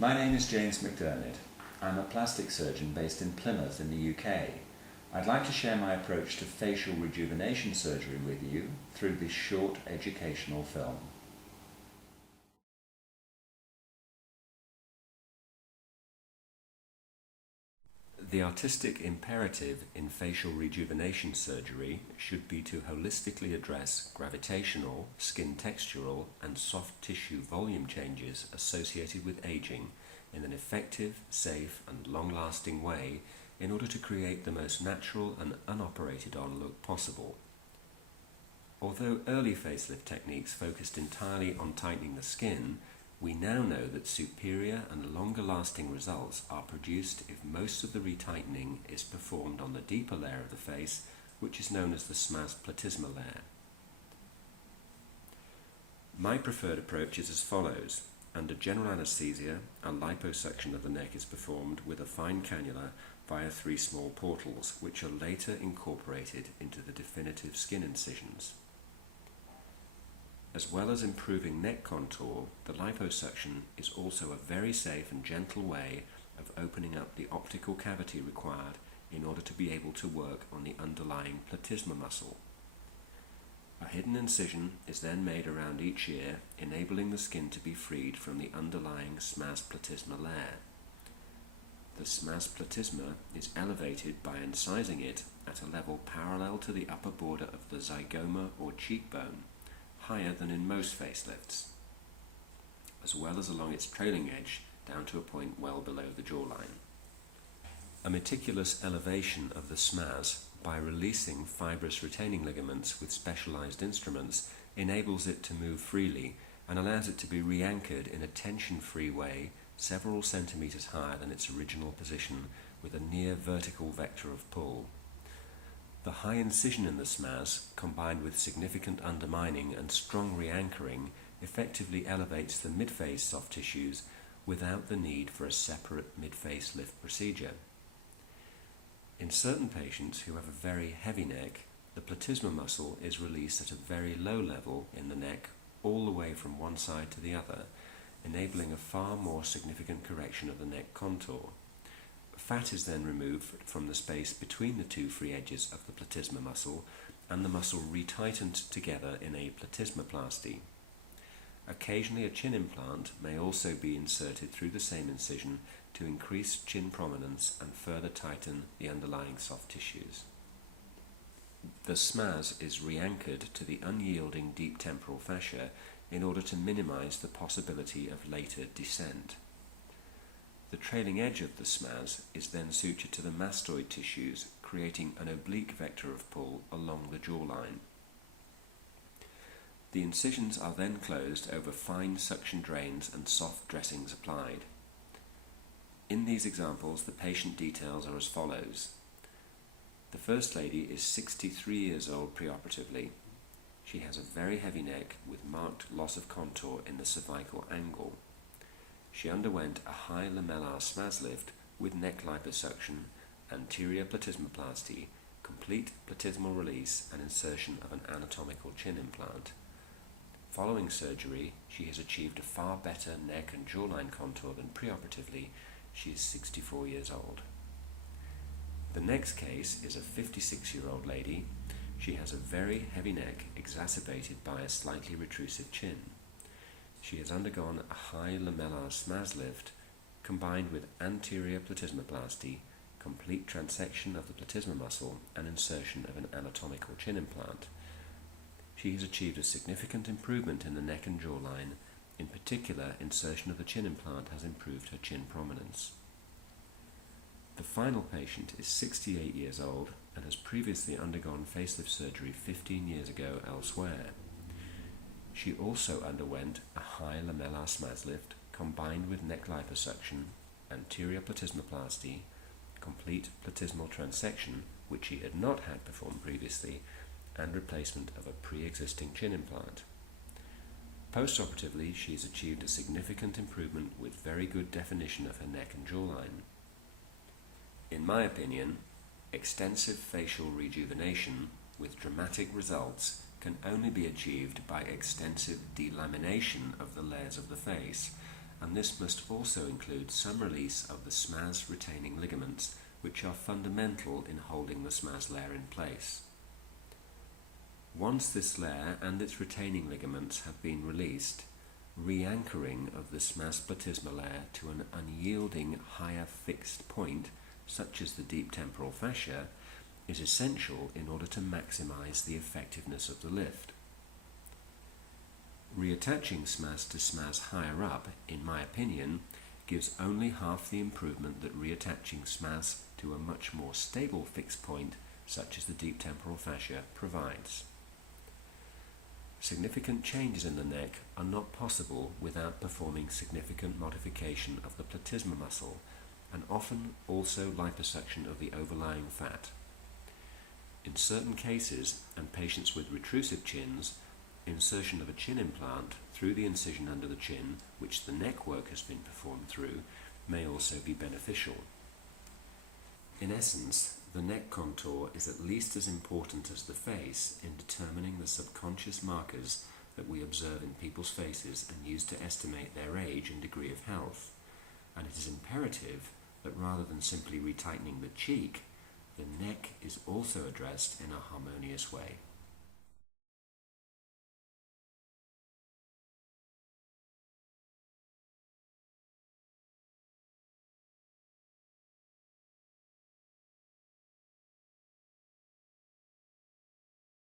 My name is James McDiarmid. I'm a plastic surgeon based in Plymouth in the UK. I'd like to share my approach to facial rejuvenation surgery with you through this short educational film. The artistic imperative in facial rejuvenation surgery should be to holistically address gravitational, skin textural, and soft tissue volume changes associated with aging in an effective, safe, and long-lasting way in order to create the most natural and unoperated on look possible. Although early facelift techniques focused entirely on tightening the skin, we now know that superior and longer-lasting results are produced if most of the retightening is performed on the deeper layer of the face, which is known as the smaz platysma layer. My preferred approach is as follows. Under general anesthesia, a liposuction of the neck is performed with a fine cannula via 3 small portals, which are later incorporated into the definitive skin incisions. As well as improving neck contour, the liposuction is also a very safe and gentle way of opening up the optical cavity required in order to be able to work on the underlying platysma muscle. A hidden incision is then made around each ear, enabling the skin to be freed from the underlying smaz platysma layer. The smaz platysma is elevated by incising it at a level parallel to the upper border of the zygoma or cheekbone, higher than in most facelifts, as well as along its trailing edge down to a point well below the jawline. A meticulous elevation of the smaz by releasing fibrous retaining ligaments with specialized instruments enables it to move freely and allows it to be re-anchored in a tension-free way several centimeters higher than its original position with a near vertical vector of pull. The high incision in the smaz, combined with significant undermining and strong re-anchoring, effectively elevates the mid-face soft tissues without the need for a separate mid-face lift procedure. In certain patients who have a very heavy neck, the platysma muscle is released at a very low level in the neck all the way from one side to the other, enabling a far more significant correction of the neck contour. Fat is then removed from the space between the 2 free edges of the platysma muscle, and the muscle retightened together in a platysmoplasty. Occasionally a chin implant may also be inserted through the same incision to increase chin prominence and further tighten the underlying soft tissues. The smaz is re-anchored to the unyielding deep temporal fascia in order to minimize the possibility of later descent. The trailing edge of the smaz is then sutured to the mastoid tissues, creating an oblique vector of pull along the jawline. The incisions are then closed over fine suction drains and soft dressings applied. In these examples, the patient details are as follows. The first lady is 63 years old preoperatively. She has a very heavy neck with marked loss of contour in the cervical angle. She underwent a high lamellar smaz lift with neck liposuction, anterior platysmoplasty, complete platysmal release and insertion of an anatomical chin implant. Following surgery, she has achieved a far better neck and jawline contour than preoperatively. She is 64 years old. The next case is a 56-year-old lady. She has a very heavy neck exacerbated by a slightly retrusive chin. She has undergone a high lamellar smaz lift combined with anterior platysmoplasty, complete transection of the platysma muscle, and insertion of an anatomical chin implant. She has achieved a significant improvement in the neck and jawline. In particular, insertion of the chin implant has improved her chin prominence. The final patient is 68 years old and has previously undergone facelift surgery 15 years ago elsewhere. She also underwent a high lamellar smaz lift combined with neck liposuction, anterior platysmoplasty, complete platysmal transection, which she had not had performed previously, and replacement of a pre-existing chin implant. Post-operatively, she has achieved a significant improvement with very good definition of her neck and jawline. In my opinion, extensive facial rejuvenation with dramatic results can only be achieved by extensive delamination of the layers of the face, and this must also include some release of the SMAS retaining ligaments, which are fundamental in holding the SMAS layer in place. Once this layer and its retaining ligaments have been released, re-anchoring of the SMAS platysma layer to an unyielding higher fixed point, such as the deep temporal fascia, is essential in order to maximize the effectiveness of the lift. Reattaching SMAS to SMAS higher up, in my opinion, gives only half the improvement that reattaching SMAS to a much more stable fixed point, such as the deep temporal fascia, provides. Significant changes in the neck are not possible without performing significant modification of the platysma muscle, and often also liposuction of the overlying fat. In certain cases, and patients with retrusive chins, insertion of a chin implant through the incision under the chin, which the neck work has been performed through, may also be beneficial. In essence, the neck contour is at least as important as the face in determining the subconscious markers that we observe in people's faces and use to estimate their age and degree of health, and it is imperative that rather than simply retightening the cheek, the neck is also addressed in a harmonious way.